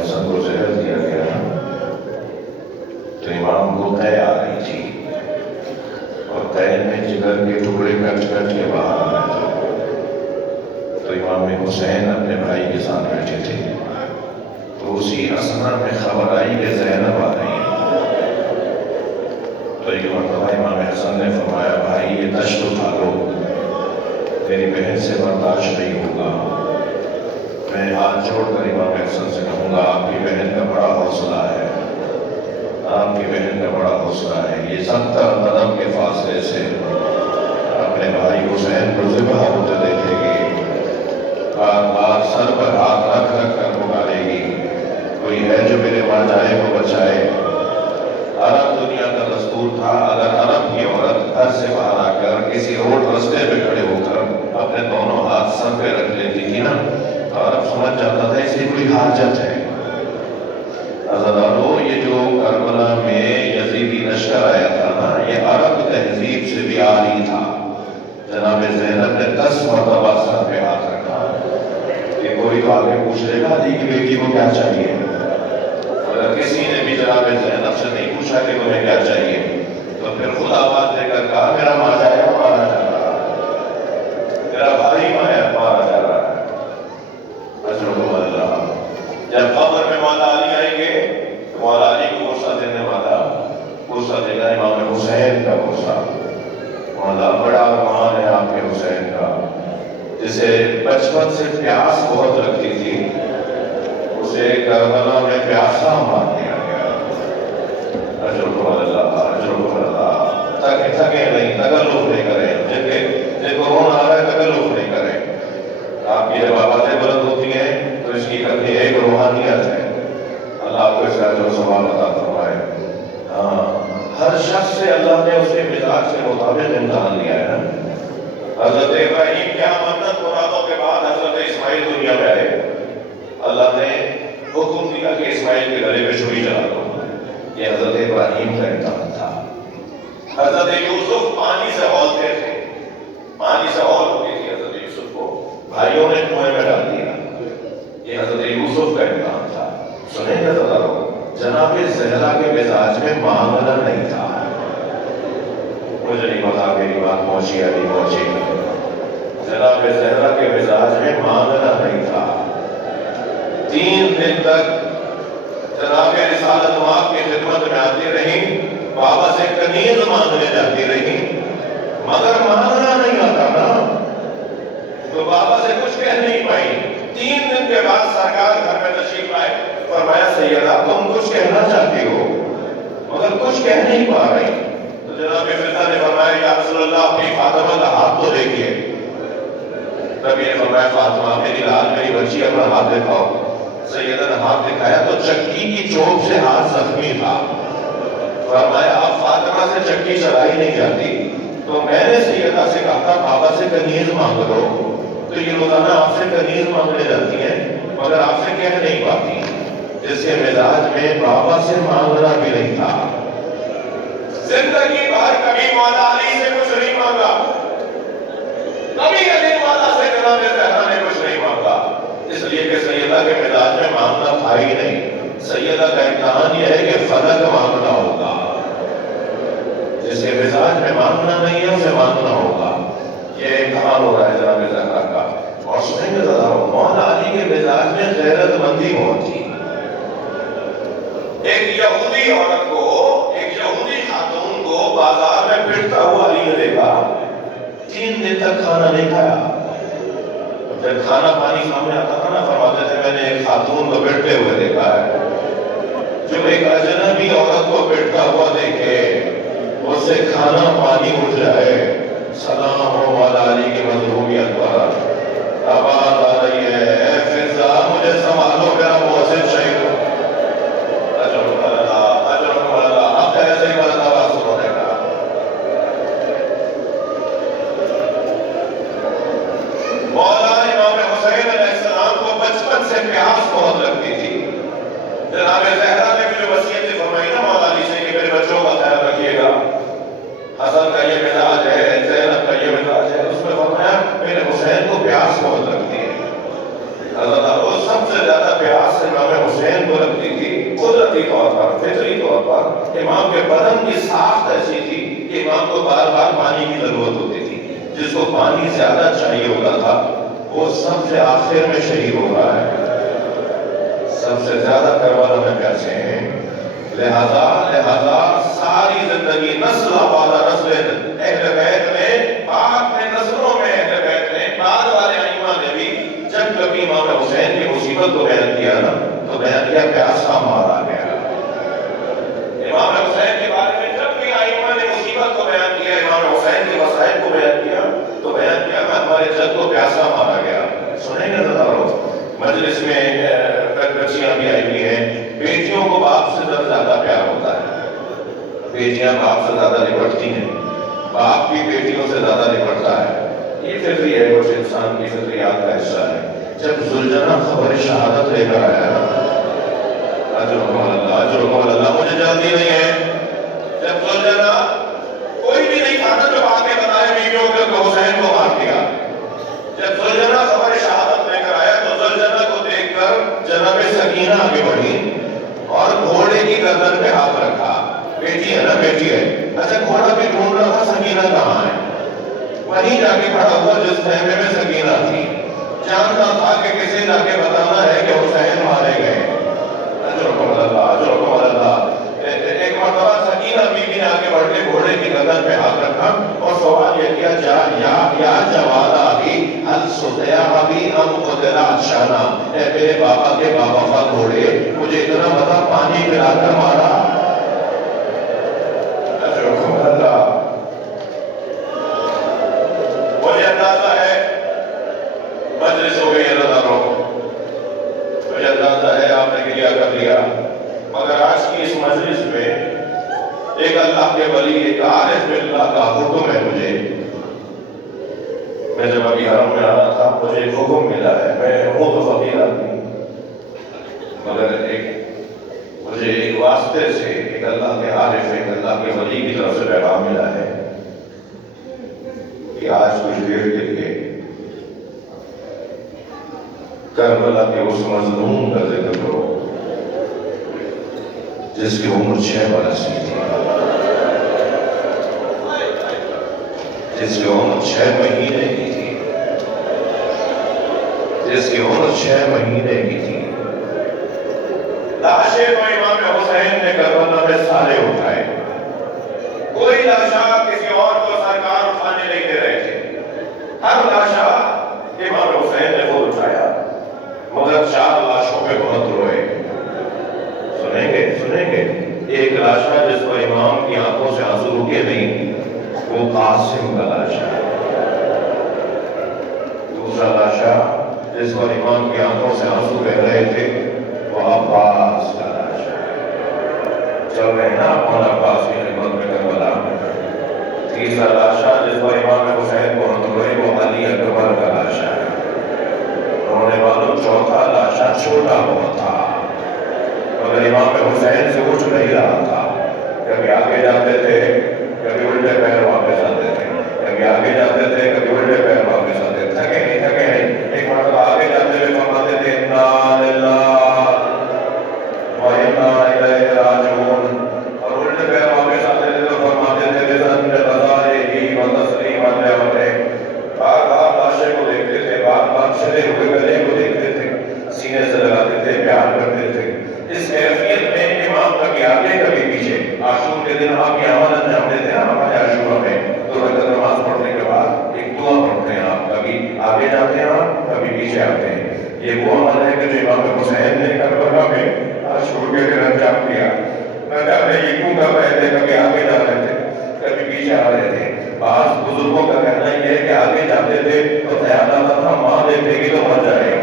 حسن کو زہر دیا گیا تو امام کو قے آ رہی تھی اور قے میں جگر کے ٹکڑے کٹ کٹ کے باہر آ رہے تھے، تو امام حسین اپنے بھائی کے ساتھ بیٹھے تھے، تو اسی اثنا میں خبر آئی کہ زینب آ رہی ہے۔ تو ایک مرتبہ امام حسن نے فرمایا بھائی یہ دشت اٹھا لو، میری بہن سے برداشت نہیں ہوگا۔ میں ہاتھ چھوڑ کر امام حسن سے کہوں گا آپ کی بہن کا بڑا حوصلہ ہے، آپ کی بہن کا بڑا حوصلہ ہے، یہ 70 قدم کے فاصلے سے اپنے بھائی حسین کو ذبح ہوتے دیکھے گی، بار بار سر پر ہاتھ رکھ رکھ کر پکارے گی کوئی ہے جو میرے ماں جائے کو بچائے۔ عرب دنیا کا دستور تھا اگر عرب کی عورت گھر سے باہر آ کر کسی روڈ رستے پہ کھڑے ہو کر اپنے دونوں ہاتھ سر پہ رکھ لیتی تھی نا تو عرب سمجھ جاتا تھا اس کی کوئی حاجت ہے۔ عزیزانو یہ جو کربلا میں یزیدی لشکر آیا تھا نا یہ عرب تہذیب سے بھی عاری تھا۔ جناب زینب نے 10 مرتبہ سر پہ ہاتھ رکھا کہ کوئی تو آگے پوچھ لے گا علی کی بیٹی کو کیا چاہیے۔ اگر کسی نے بھی جناب زینب سے نہیں پوچھا کہ تمہیں کیا چاہیے تو پھر خود آواز دے کر کہا میرا ماجایا مارا جا رہا ہے، میرا بھائی مارا جا رہا ہے۔ اجرکم اللہ۔ جب قبر میں مولا علی آئیں گے تو مولا علی کو غصہ دینے والا غصہ دے گا امام حسین کا غصہ۔ مولا بڑا ارمان ہے آپ کے حسین کا، جسے بچپن سے پیاس بہت لگتی تھی، اسے کربلا میں پیاسا مار دیا گیا۔ اجرکم اللہ، اجرکم اللہ۔ تھکے نہیں، تکلف نہیں کریں، جن کو رونا آ رہا ہے تکلف نہیں کریں۔ آپ کی جب آوازیں بلند ہوتی ہیں تو اس کی کرنی ایک روحانیت ہے، اللہ آپ کو اس کا جو ثواب عطا فرمائے۔ ہاں ہر شخص سے اللہ نے اس کے مزاج کے مطابق امتحان لیا ہے نا۔ حضرت ابراہیم کیا منت مرادوں کے بعد حضرت اسماعیل دنیا میں آئے، اللہ نے حکم دیا کہ اسماعیل کے گلے پہ چھری چلا دو، یہ حضرت ابراہیم کا امتحان تھا۔ حضرت یوسف پانی سے ہولتے تھے، پانی سے ہول ہوتی تھی حضرت یوسف کو، بھائیوں نے کنویں میں ڈال دیا، یہ حضرت یوسف کا امتحان تھا۔ سنیں گے ذرا جناب زہرا کے مزاج میں مانگنا نہیں تھا۔ مجھے نہیں پتا میری بات پہنچی یا نہیں پہنچی، جناب زہرا کے مزاج میں مانگنا نہیں تھا۔ 3 دن تک جناب رسالت مآب کی خدمت میں آتی رہی، بابا سے کنیز مانگنے جاتی رہی، مگر مانگنا نہیں آتا نا تو بابا سے کچھ کہہ نہیں پائی۔ 3 دن کے بعد سرکار گھر میں تشریف لائے، فرمایا سیدہ تم کچھ کہنا چاہتی ہو مگر کچھ کہہ نہیں پا رہی۔ تو جناب فضا نے فرمایا یا رسول اللہ اپنی فاطمہ کا ہاتھ تو دیکھیے۔ نبی نے فرمایا فاطمہ میری لال میری بچی اپنا ہاتھ دکھاؤ۔ سیدہ نے ہاتھ دکھایا تو چکی کی چوب سے ہاتھ زخمی تھا۔ فرمایا اب فاطمہ سے چکی چلائی نہیں جاتی تو میں نے سیدہ سے کہا تھا بابا سے کنیز مانگ لو، تو یہ روزانہ آپ سے کنیز مانگنے جاتی ہیں مگر آپ سے کہہ نہیں پاتی۔ جس کے مزاج میں بابا سے مانگنا بھی نہیں تھا، زندگی بھر کبھی مولا علی سے کچھ نہیں مانگا، کبھی علی مولا سے جناب زہرا نے کچھ نہیں مانگا، اس لیے کہ سیدہ کے مزاج میں مانگنا تھا ہی نہیں۔ سیدہ کا امتحان یہ ہے کہ فلک مانگنا ہوگا، جس کے مزاج میں مانگنا نہیں ہے اسے مانگنا ہوگا۔ یہ امتحان ہو رہا ہے جناب زہرا کا۔ اور سنیں گے ذرا مولا علی کے مزاج میں غیرت مندی بہت تھی۔ ایک یہودی عورت کو، ایک یہودی خاتون کو بازار میں پھرتا ہوا علی نے دیکھا، 3 دن تک کھانا نہیں کھایا۔ جب کھانا پانی سامنے آتا تھا نا فرماتے تھے میں نے ایک خاتون کو پھرتے ہوئے دیکھا ہے، جو ایک اجنبی عورت کو پھرتا ہوا دیکھے اس سے کھانا پانی اٹھ جائے۔ سلام ہو مولا علی کی مظلومیت پر۔ آواز آ رہی ہے اے فضا مجھے سنبھالو میرا محسن شہید ہو۔ پیاس بہت لگتی تھی۔ جناب زہرا نے بھی جو وصیت فرمائی نا مولا علی سے کہ میرے بچوں کا خیال رکھیے گا، حسن کا یہ مزاج ہے، زینب کا یہ مزاج ہے، اس میں فرمایا میرے حسین کو پیاس بہت لگتی ہے۔ حضرت سب سے زیادہ پیاس لگتی تھی، قدرتی طور پر، فطری طور پر امام کے بدن کی ساخت ایسی تھی کہ امام کو بار بار پانی کی ضرورت ہوتی تھی. جس کو پانی زیادہ چاہیے ہوتا تھا وہ سب سے آخر میں شہید ہو رہا ہے. سب سے زیادہ کربلا میں پیاسے ہیں. لہذا ساری زندگی نسل آبادہ نسل اہل بیت میں، بعد میں نسلوں میں اہل بیت میں، بعد والے ائمہ نے بھی جب کبھی امام حسین کی مصیبت کو بیان کیا نا تو بیان کیا پیاسا مارا گیا. امام حسین کے بارے میں جب بھی ائمہ نے مصیبت کو بیان کیا، امام حسین کے مسائل کو بیان کیا تو بیان کیا کہ ہمارے جد کو پیاسا مارا گیا. سنیں گے ذرا مجلس میں بچیاں بھی آئی ہوئی ہیں. بیٹیوں کو باپ سے زیادہ پیار ہوتا ہے. بیٹیاں باپ سے زیادہ نپٹتی ہیں، باپ بھی بیٹیوں سے زیادہ نپٹتا ہے. یہ فطری ہے، کچھ انسان کی فطریات کا حصہ ہے. جب ذوالجناح خبر شہادت لے کر آیا نا، اجرکم اللہ، مجھے جلدی نہیں ہے. جب ذوالجناح کوئی بھی نہیں تھا نا جو آ کے بتایا بیویوں کو حسین کو مار دیا. جب ذوالجناح خبر شہادت لے کر آیا تو ذوالجناح کو دیکھ کر جناب سکینہ آگے بڑھی اور گھوڑے کی گردن پہ ہاتھ رکھا. بیٹی ہے نا، بیٹی ہے. اچھا گھوڑا بھی ڈھونڈ رہا تھا سکینہ کہاں ہے. وہیں جا کے کھڑا ہوا جس خیمے میں سکینہ تھی. جانتا تھا کہ کسی جا کے بتانا ہے کہ حسین مارے گئے. اجرکم اللہ، اجرکم اللہ. ایک مرتبہ سکینہ بیوی نے آگے بڑھ کے گھوڑے کی گردن پہ ہاتھ رکھا اور سوال یہ کیا، یا جوادا بھی حل ستیا بھی ام قتلا شانا، اے میرے بابا کے بابا کا گھوڑے، مجھے اتنا بتا پانی پلا کر مارا. اجرکم اللہ. مجھے اندازہ ہے مجلس ہو گئی اللہ تعالیٰ، مجھے اندازہ ہے آپ نے کیا کر لیا، مگر آج کی اس مجلس میں ایک اللہ کے ولی، ایک عارف باللہ کا حکم ہے مجھے. میں جب ابھی حرم میں آ رہا تھا مجھے ایک حکم ملا ہے. میں ہوں تو فقیر آدمی، مگر مجھے ایک واسطے سے ایک اللہ کے عارف، ایک اللہ کے ولی کی طرف سے پیغام ملا ہے کہ آج کچھ دیر کے لیے کربلا کے اس مظلوم کا ذکر کرو جس کی عمر 6 برس کی تھی، جس کی عمر 6 مہینے کی تھی، جس کی عمر 6 مہینے کی تھی. لاشیں تو امام حسین نے کربلا میں سارے اٹھائے. کوئی لاشا کسی اور کو سرکار اٹھانے نہیں دے رہے تھے. ہر لاشا امام حسین نے خود اٹھایا، مگر 4 لاشوں پہ بہت روئے. سنیں گے ایک لاشا جس کو امام کی آنکھوں سے آنسو رکے نہیں، وہ قاسم کا لاشا ہے. دوسرا لاشا جس کو امام کی آنکھوں سے آنسو بہ رہے تھے وہ عباس کا لاشا ہے. چل رہے ہیں نا مولا عباس کی خدمت میں کربلا. تیسرا لاشا جس کو امام حسین بہت روئے وہ علی اکبر کا لاشا ہے. رونے والوں چوتھا لاشا چھوٹا بہت تھا مگر امام حسین سے اٹھ نہیں رہا تھا. کبھی آگے جاتے تھے، کبھی الٹے پیر واپس آتے تھے، کبھی آگے جاتے تھے، کبھی الٹے پیر واپس آتے تھے. تھکے نہیں. ایک مرتبہ آگے جاتے ہوئے فرماتے تھے انا للہ و انا الیہ راجعون، اور الٹے پیر واپس آتے تھے تو فرماتے تھے بِذَنبِ غَزَائِهِ وَتَسْلِيمًا لِأَمْرِهِ. بار بار لاشے کو دیکھتے تھے، بار بار چھلے ہوئے گلے کو دیکھتے تھے، سینے سے لگاتے تھے، پیار کرتے تھے. اس کیفیت میں امام کبھی آگے کبھی پیچھے. عاشور کے دن آپ کی عمل انجام دیتے ہیں ہمارے عاشورہ میں 2 رکعت نماز پڑھنے کے بعد ایک دعا پڑھتے ہیں. آپ کبھی آگے جاتے ہیں، آپ کبھی پیچھے آتے ہیں. یہ وہ عمل ہے کہ جو امام حسین نے کربلا میں عاشور کے دن انجام دیا. نہ جانے یہ کیوں کر رہے تھے، کبھی آگے جا رہے تھے، کبھی پیچھے آ رہے تھے. بعض بزرگوں کا کہنا یہ ہے کہ آگے جاتے تھے تو خیال آتا تھا ماں دیکھے گی تو مر جائے گی.